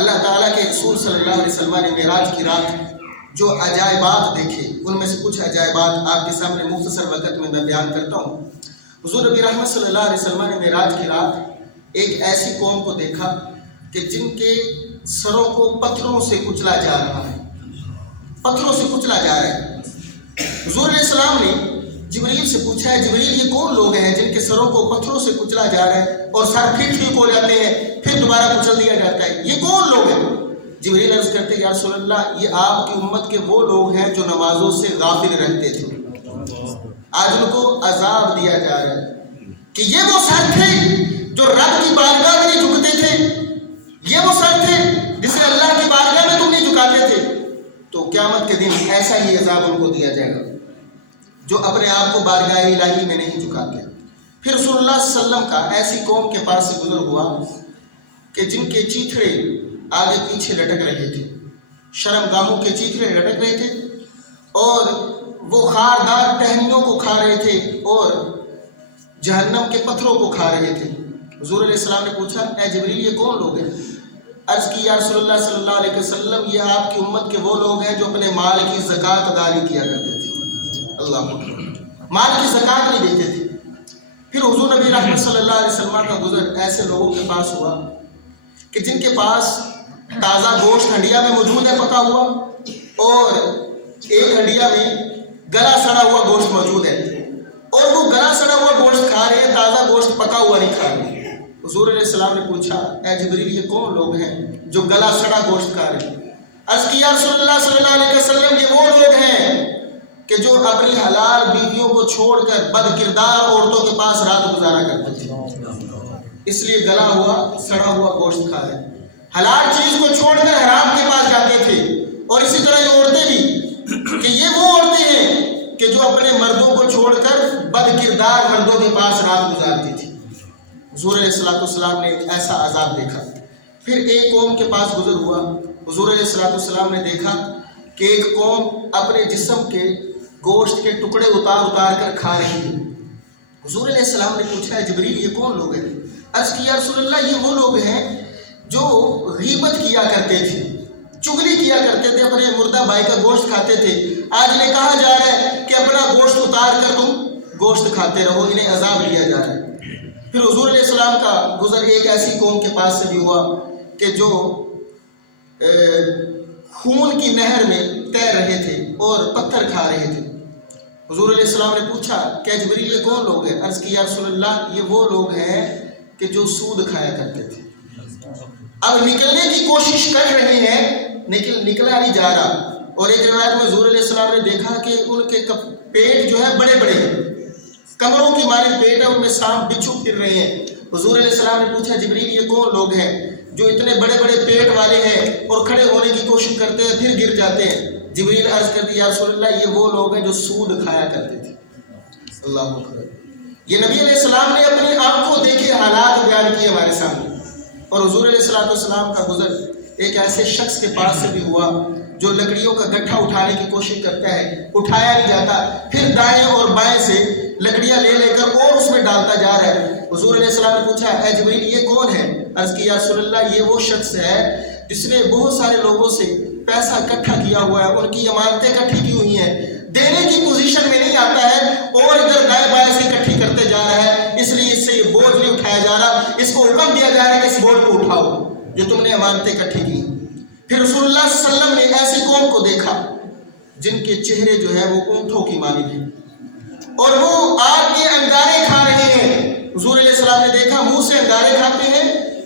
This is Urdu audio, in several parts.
اللہ تعالیٰ کے رسول صلی اللہ علیہ وسلم نے معراج کی رات جو عجائبات دیکھے، ان میں سے کچھ عجائبات آپ کے سامنے مختصر وقت میں بیان کرتا ہوں۔ حضور نبی رحمت صلی اللہ علیہ وسلم نے معراج کی رات ایک ایسی قوم کو دیکھا کہ جن کے سروں کو پتھروں سے کچلا جا رہا ہے، پتھروں سے کچلا جا رہا ہے۔ حضور علیہ السلام نے جبریل سے پوچھا ہے، جبریل یہ کون لوگ ہیں جن کے سروں کو پتھروں سے کچلا جا رہا ہے اور سر پھر ٹھیک ہو جاتے ہیں، پھر دوبارہ کچل دیا جاتا ہے، یہ کون لوگ ہیں؟ جبریل عرض کرتے ہیں یا رسول اللہ یہ آپ کی امت کے وہ لوگ ہیں جو نمازوں سے غافل رہتے تھے، آج ان کو عذاب دیا جا رہا ہے کہ یہ وہ سر تھے جو رب کی بارگاہ میں نہیں جھکتے تھے، یہ وہ سر تھے جسے اللہ کی بارگاہ میں تم نہیں جھکاتے تھے۔ تو قیامت کے دن ایسا ہی عذاب ان کو دیا جائے گا جو اپنے آپ کو بارگاہ الہی میں نہیں جھکاتے۔ پھر رسول اللہ صلی اللہ علیہ وسلم کا ایسی قوم کے پاس سے گزر ہوا کہ جن کے چیتھڑے آگے پیچھے لٹک رہے تھے، شرم گاہوں کے چیتھڑے لٹک رہے تھے اور وہ خاردار ٹہنیوں کو کھا رہے تھے اور جہنم کے پتھروں کو کھا رہے تھے۔ حضور علیہ السلام نے پوچھا اے جبریل یہ کون لوگ ہیں؟ عرض کی یا رسول اللہ صلی اللہ علیہ وسلم یہ آپ کی امت کے وہ لوگ ہیں جو اپنے مال کی زکوٰۃ ادا نہیں کیا کرتے تھے، اللہ مال کی زکوٰۃ نہیں دیتے تھے۔ پھر حضور نبی رحمت صلی اللہ علیہ وسلم کا گزر ایسے لوگوں کے پاس ہوا کہ جن کے پاس تازہ گوشت ہنڈیا میں موجود ہے پکا ہوا، اور ایک ہنڈیا میں گلا سڑا ہوا گوشت موجود ہے، اور وہ گلا سڑا ہوا گوشت کھا رہے ہیں، تازہ گوشت پکا ہوا نہیں کھا رہے۔ حضور علیہ السلام نے پوچھا اے جبریل یہ کون لوگ ہیں جو گلا سڑا گوشت کھا رہے ہیں؟ عرض کیا رسول اللہ صلی اللہ علیہ وسلم یہ وہ لوگ ہیں کہ جو اپنی حلال بیویوں کو چھوڑ کر بد کردار عورتوں کے پاس رات گزارا کرتے تھے، اس لیے گلا ہوا سڑا ہوا گوشت کھا رہے ہیں، حلال چیز کو چھوڑ کر حرام کے پاس جاتے تھے۔ اور اسی طرح یہ عورتیں بھی کہ یہ وہ عورتیں ہیں کہ جو اپنے مردوں کو چھوڑ کر بد کردار مردوں کے پاس رات گزارتی تھی۔ حضور علیہ السلام نے ایسا عذاب دیکھا۔ پھر ایک قوم کے پاس گزر ہوا، حضور علیہ السلام نے دیکھا کہ ایک قوم اپنے جسم کے گوشت کے ٹکڑے اتار اتار کر کھا رہی ہے۔ حضور علیہ السلام نے پوچھا ہے جبریل یہ کون لوگ ہیں؟ عرض کیا رسول اللہ یہ وہ لوگ ہیں جو غیبت کیا کرتے تھے، چغلی کیا کرتے تھے، اپنے مردہ بھائی کا گوشت کھاتے تھے، آج انہیں کہا جا رہا ہے کہ اپنا گوشت اتار کر تم گوشت کھاتے رہو، انہیں عذاب دیا جا رہا ہے۔ پھر حضور علیہ السلام کا گزر ایک ایسی قوم کے پاس سے بھی ہوا کہ جو خون کی نہر میں تیر رہے تھے اور پتھر کھا رہے تھے۔ حضور علیہ السلام نے پوچھا کہ جبریل یہ کون لوگ ہیں؟ عرض کیا رسول اللہ یہ وہ لوگ ہیں کہ جو سود کھایا کرتے تھے، اب نکلنے کی کوشش کر رہے ہیں نکلا نہیں جا رہا۔ اور ایک روایت میں حضور علیہ السلام نے دیکھا کہ ان کے پیٹ جو ہے بڑے بڑے ہیں، کمروں کی مانند پیٹ ہے، ان میں سانپ بچھو پھر رہے ہیں۔ حضور علیہ السلام نے پوچھا جبریل یہ کون لوگ ہیں جو اتنے بڑے بڑے پیٹ والے ہیں اور کھڑے ہونے کی کوشش کرتے ہیں پھر گر جاتے ہیں؟ جبریل عرض کرتے یا رسول اللہ یہ وہ لوگ ہیں جو سود کھایا کرتے تھے، اللہ اکبر۔ یہ نبی علیہ السلام نے اپنی آنکھوں دیکھے حالات بیان کیے ہمارے سامنے۔ اور حضور علیہ السلام کا گزر ایک ایسے شخص کے پاس سے بھی ہوا جو لکڑیوں کا گٹھا اٹھانے کی کوشش کرتا ہے، اٹھایا نہیں جاتا، پھر دائیں اور بائیں سے لکڑیاں لے کر اور اس میں ڈالتا جا رہا ہے۔ حضور علیہ السلام نے پوچھا اے جبریل یہ کون ہے؟ عرض کی یا رسول اللہ یہ وہ شخص ہے جس نے بہت سارے لوگوں سے پیسہ اکٹھا کیا ہوا ہے، ان کی امانتیں اکٹھی کی ہوئی ہیں، دینے کی پوزیشن میں نہیں آتا ہے اور ادھر دائیں بائیں سے اکٹھی کرتے جا رہا ہے، اس لیے اس سے یہ بوجھ نہیں اٹھایا جا رہا، اس کو حکم دیا جا رہا ہے کہ اس بوجھ کو اٹھاؤ جو تم نے امانتیں اکٹھی کی۔ پھر رسول اللہ صلی اللہ علیہ وسلم نے ایسی قوم کو دیکھا جن کے چہرے جو ہے وہ اونٹوں کی مانند ہیں اور وہ آگ کے انگارے کھا رہے ہیں۔ حضور علیہ السلام نے دیکھا منہ سے انگارے کھاتے ہیں،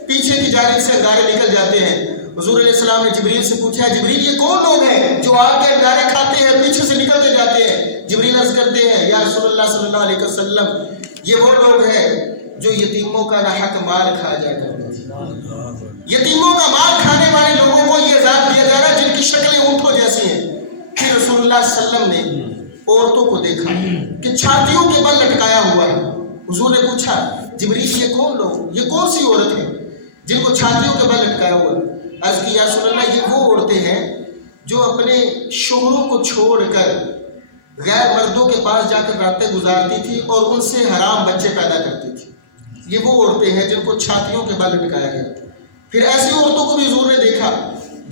پیچھے کی جانب سے انگارے نکل جاتے ہیں۔ حضور علیہ السلام نے جبریل سے پوچھا جبریل یہ کون لوگ ہیں جو آگ کے انگارے کھاتے ہیں پیچھے سے نکلتے جاتے ہیں؟ جبریل عرض کرتے ہیں یا رسول اللہ صلی اللہ علیہ وسلم یہ وہ لوگ ہیں جو یتیموں کا ناحق مال کھا جایا کرتے تھے، یتیموں کا مال کھانے والے لوگوں کو یہ عذاب دیا جا رہا ہے جن کی شکلیں اونٹوں جیسی ہیں۔ پھر رسول اللہ صلی اللہ علیہ وسلم نے عورتوں کو دیکھا کہ چھاتیوں کے بل لٹکایا ہوا ہے۔ حضور نے پوچھا جبریل یہ کون لوگ، یہ کون سی عورت ہیں جن کو چھاتیوں کے بل لٹکایا ہوا ہے؟ عرض کی یا رسول اللہ یہ وہ عورتیں ہیں جو اپنے شوہروں کو چھوڑ کر غیر مردوں کے پاس جا کر راتیں گزارتی تھی اور ان سے حرام بچے پیدا کرتی تھی، یہ وہ عورتیں ہیں جن کو چھاتیوں کے بل لٹکایا گیا۔ پھر ایسی عورتوں کو بھی حضور نے دیکھا